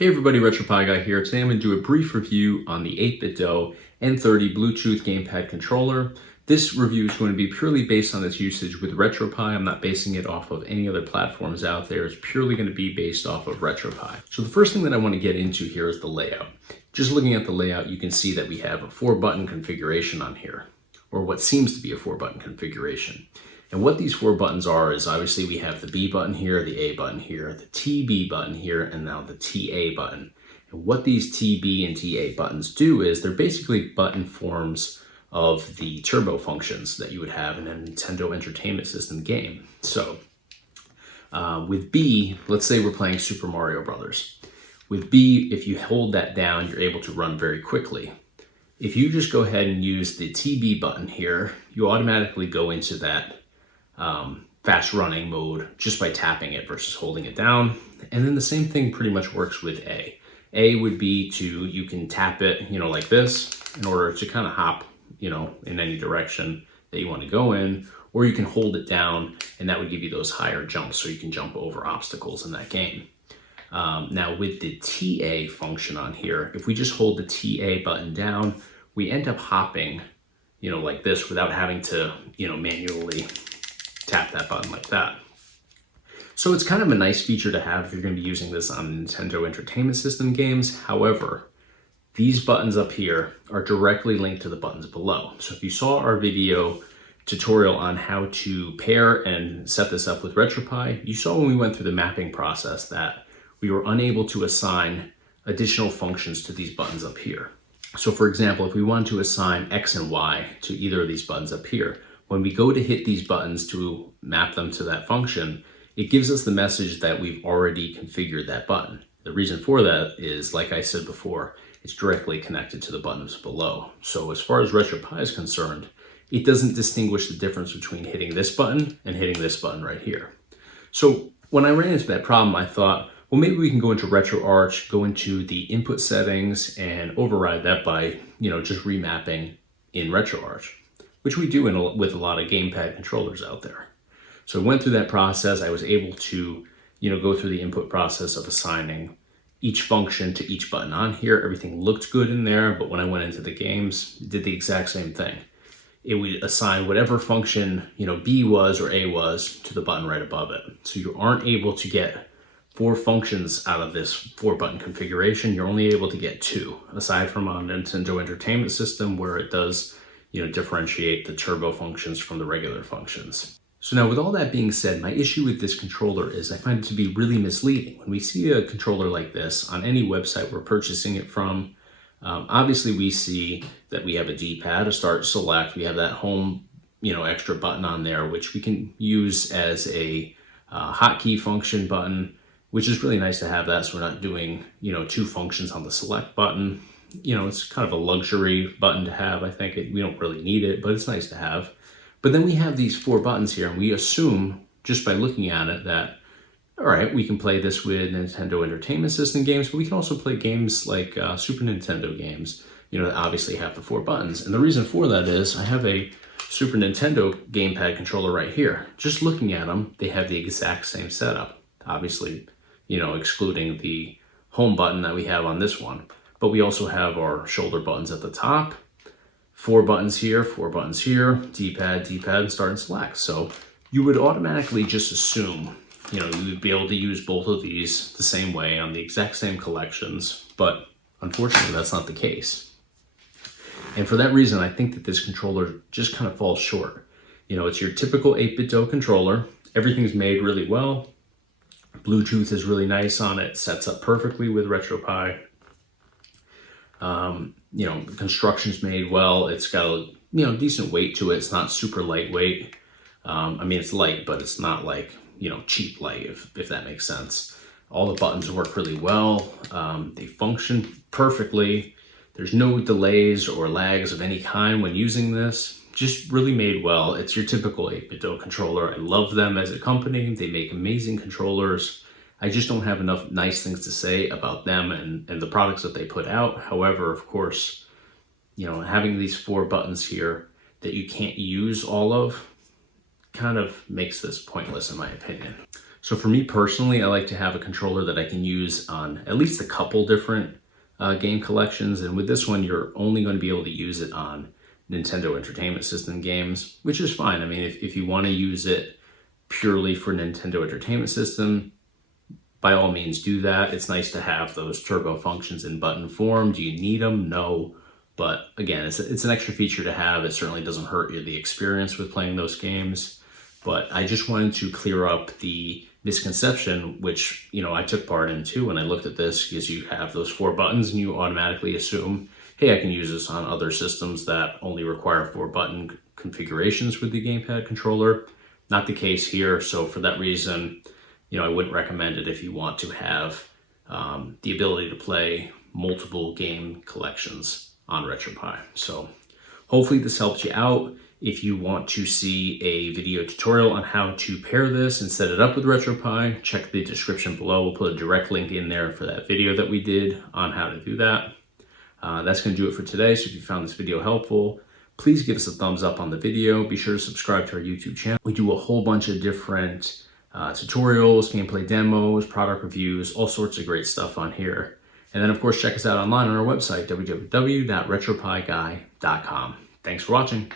Hey everybody, RetroPie guy here. Today I'm going to do a brief review on the 8BitDo N30 Bluetooth Gamepad Controller. This review is going to be purely based on its usage with RetroPie. I'm not basing it off of any other platforms out there. It's purely going to be based off of RetroPie. So the first thing that I want to get into here is the layout. Just looking at the layout, you can see that we have a 4-button configuration on here, or what seems to be a 4-button configuration. And what these 4 buttons are is obviously we have the B button here, the A button here, the TB button here, and now the TA button. And what these TB and TA buttons do is they're basically button forms of the turbo functions that you would have in a Nintendo Entertainment System game. So with B, let's say we're playing Super Mario Brothers. With B, if you hold that down, you're able to run very quickly. If you just go ahead and use the TB button here, you automatically go into that fast running mode just by tapping it versus holding it down. And then the same thing pretty much works with A. A would be you can tap it, like this in order to kind of hop, in any direction that you want to go in, or you can hold it down and that would give you those higher jumps so you can jump over obstacles in that game. Now with the TA function on here, if we just hold the TA button down, we end up hopping, like this without having to, manually tap that button like that. So it's kind of a nice feature to have if you're going to be using this on Nintendo Entertainment System games. However, these buttons up here are directly linked to the buttons below. So if you saw our video tutorial on how to pair and set this up with RetroPie, you saw when we went through the mapping process that we were unable to assign additional functions to these buttons up here. So for example, if we wanted to assign X and Y to either of these buttons up here, when we go to hit these buttons to map them to that function, it gives us the message that we've already configured that button. The reason for that is, like I said before, it's directly connected to the buttons below. So as far as RetroPie is concerned, it doesn't distinguish the difference between hitting this button and hitting this button right here. So when I ran into that problem, I thought, well, maybe we can go into RetroArch, go into the input settings and override that by, just remapping in RetroArch, which we do with a lot of gamepad controllers out there. So I went through that process. I was able to, go through the input process of assigning each function to each button on here. Everything looked good in there, but when I went into the games, it did the exact same thing. It would assign whatever function, B was or A was to the button right above it. So you aren't able to get 4 functions out of this 4-button configuration. You're only able to get 2, aside from on Nintendo Entertainment System where it does differentiate the turbo functions from the regular functions. So now with all that being said, my issue with this controller is I find it to be really misleading. When we see a controller like this on any website we're purchasing it from, obviously we see that we have a D-pad, a start, select, we have that home, extra button on there, which we can use as a hotkey function button, which is really nice to have that so we're not doing, 2 functions on the select button. It's kind of a luxury button to have. I think we don't really need it, but it's nice to have. But then we have these 4 buttons here, and we assume, just by looking at it, that, all right, we can play this with Nintendo Entertainment System games, but we can also play games like Super Nintendo games, that obviously have the 4 buttons. And the reason for that is I have a Super Nintendo gamepad controller right here. Just looking at them, they have the exact same setup. Obviously, excluding the home button that we have on this one. But we also have our shoulder buttons at the top, 4 buttons here, D-pad, and start and select. So you would automatically just assume, you would be able to use both of these the same way on the exact same collections, but unfortunately that's not the case. And for that reason, I think that this controller just kind of falls short. It's your typical 8BitDo controller. Everything's made really well. Bluetooth is really nice on it, sets up perfectly with RetroPie. The construction's made well. It's got a, decent weight to it. It's not super lightweight. It's light, but it's not like, cheap light, if that makes sense. All the buttons work really well. They function perfectly. There's no delays or lags of any kind when using this. Just really made well. It's your typical 8BitDo controller. I love them as a company. They make amazing controllers. I just don't have enough nice things to say about them and the products that they put out. However, of course, having these 4 buttons here that you can't use all of kind of makes this pointless in my opinion. So for me personally, I like to have a controller that I can use on at least a couple different game collections. And with this one, you're only going to be able to use it on Nintendo Entertainment System games, which is fine. I mean, if you want to use it purely for Nintendo Entertainment System, by all means do that. It's nice to have those turbo functions in button form. Do you need them? No. But again, it's an extra feature to have. It certainly doesn't hurt the experience with playing those games. But I just wanted to clear up the misconception, which, you know, I took part in too when I looked at this, because you have those 4 buttons and you automatically assume, hey, I can use this on other systems that only require 4 button configurations with the gamepad controller. Not the case here. So for that reason, you know, I wouldn't recommend it if you want to have the ability to play multiple game collections on RetroPie. So hopefully this helps you out. If you want to see a video tutorial on how to pair this and set it up with RetroPie, check the description below. We'll put a direct link in there for that video that we did on how to do that. That's going to do it for today. So if you found this video helpful, please give us a thumbs up on the video. Be sure to subscribe to our YouTube channel. We do a whole bunch of different tutorials, gameplay demos, product reviews, all sorts of great stuff on here. And then of course, check us out online on our website, www.retropieguy.com. Thanks for watching.